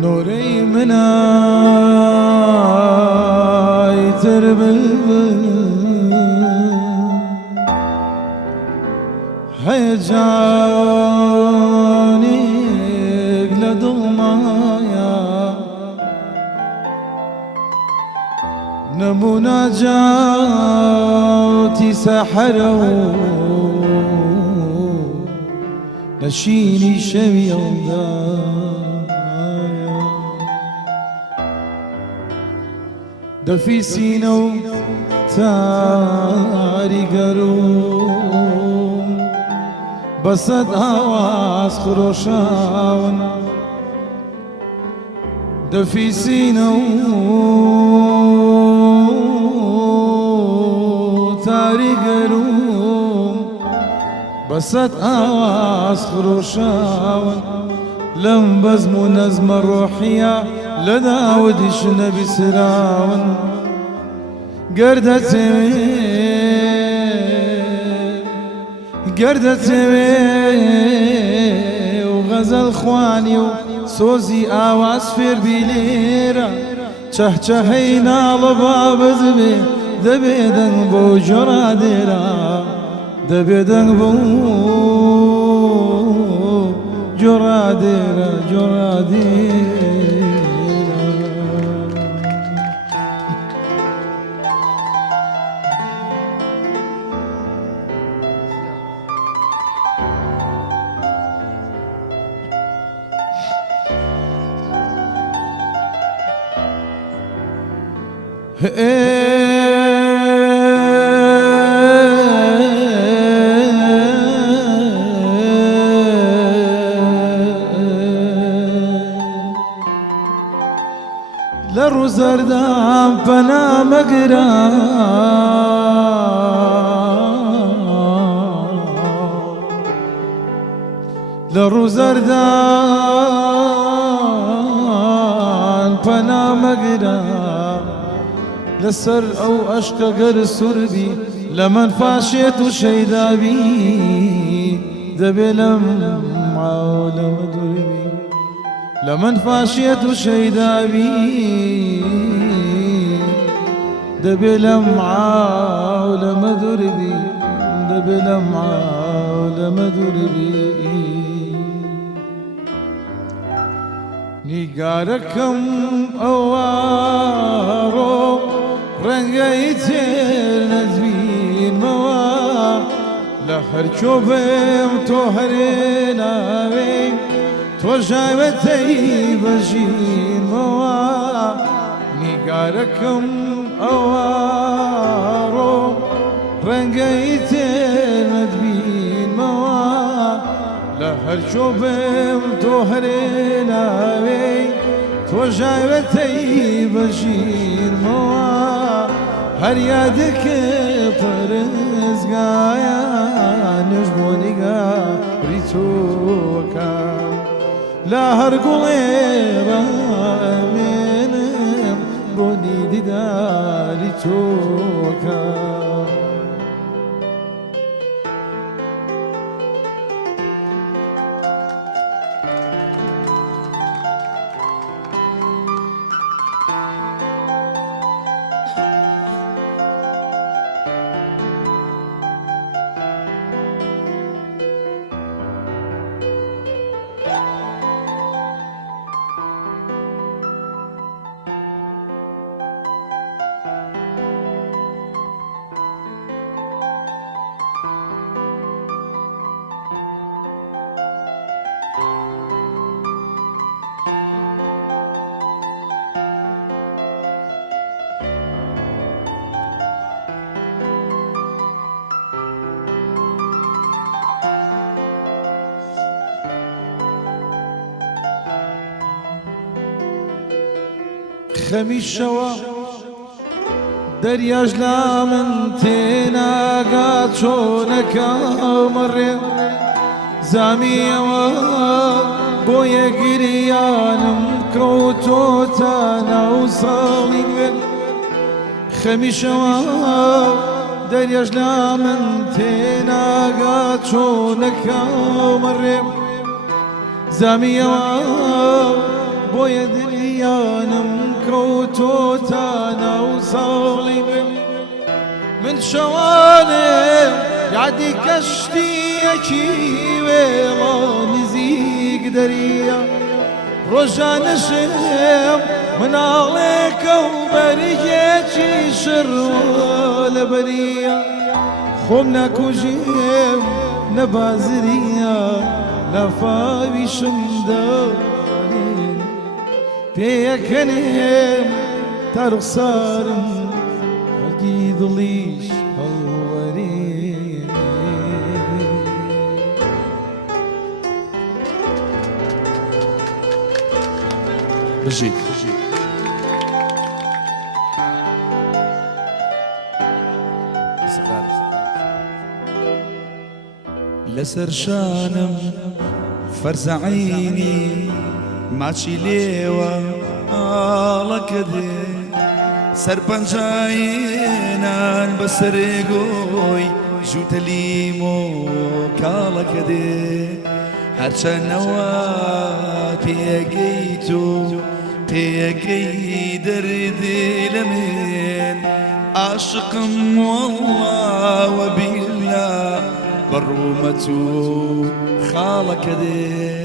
نوري مناي تربل هيجاني لضمايا نمونا جاوتي سحروا نشيني شوي دفي سينو تاري قروم بسد آواز خروشاون دفي سينو تاري قروم بسد آواز خروشاون لم بزمو نزم الروحية لداودش نبي سراون قردتي وغزل خواني وسوزي آواز فير بليرة چهچهينا لباب زبي دبيدن بو جراديرا دبيدن بو جراديرا لروزردام فنا مقرا لروزردان فنا مقرا لسر او اشق قر سربي لمن فاشيت شيدابي دبي لمعة ولم دربي لمن فاشيت شيدابي دبي لمعة ولم دربي دبي لمعة ولم دربي نيقاركم أوارو رنگيتر نزبين موا لخر چوبم تو هرناوي تو جاوتي بجين موا نيقاركم أوارو رنگيتر نزبين موا لخر چوبم تو هرناوي تو جاوتي بجين موا هر يادك برزقايا نجبوني ريتوكا لا هرقولي رامنم بوني ديداري توكا خميشوا درياج لا من تينا قاد شونك مري زاميوا بويا قريان مكروتو تانا وصالين خميشوا درياج لا من تينا قاد شونك مري زاميوا بۆیە دڵیانم کەوتۆتانە و ساڵی من شەوانێ یادی کەشتیەکی وێڵە نزیک دەریە ڕۆژانەشێم مناڵێکە و بەریگێکی شڕوە لە بەریە خۆم نەکوژێم نەبازریە لە فاویشمدا پێیەکەنێم تا ڕوخسارم وەرگی دڵیش هەڵوەرێ بژیت لەسەر شانم فەرزەعینی ماچی لێوە ئاڵەکە دێ سەرپەنجاینان بەسەرێ گۆی ژووتەلیم و کاڵەکە دێ هەرچەنەوە پێگەیت و پێگەی دەردێ لە من عاشقم والله وبالله بەڕوومەت و خاڵەکە دێ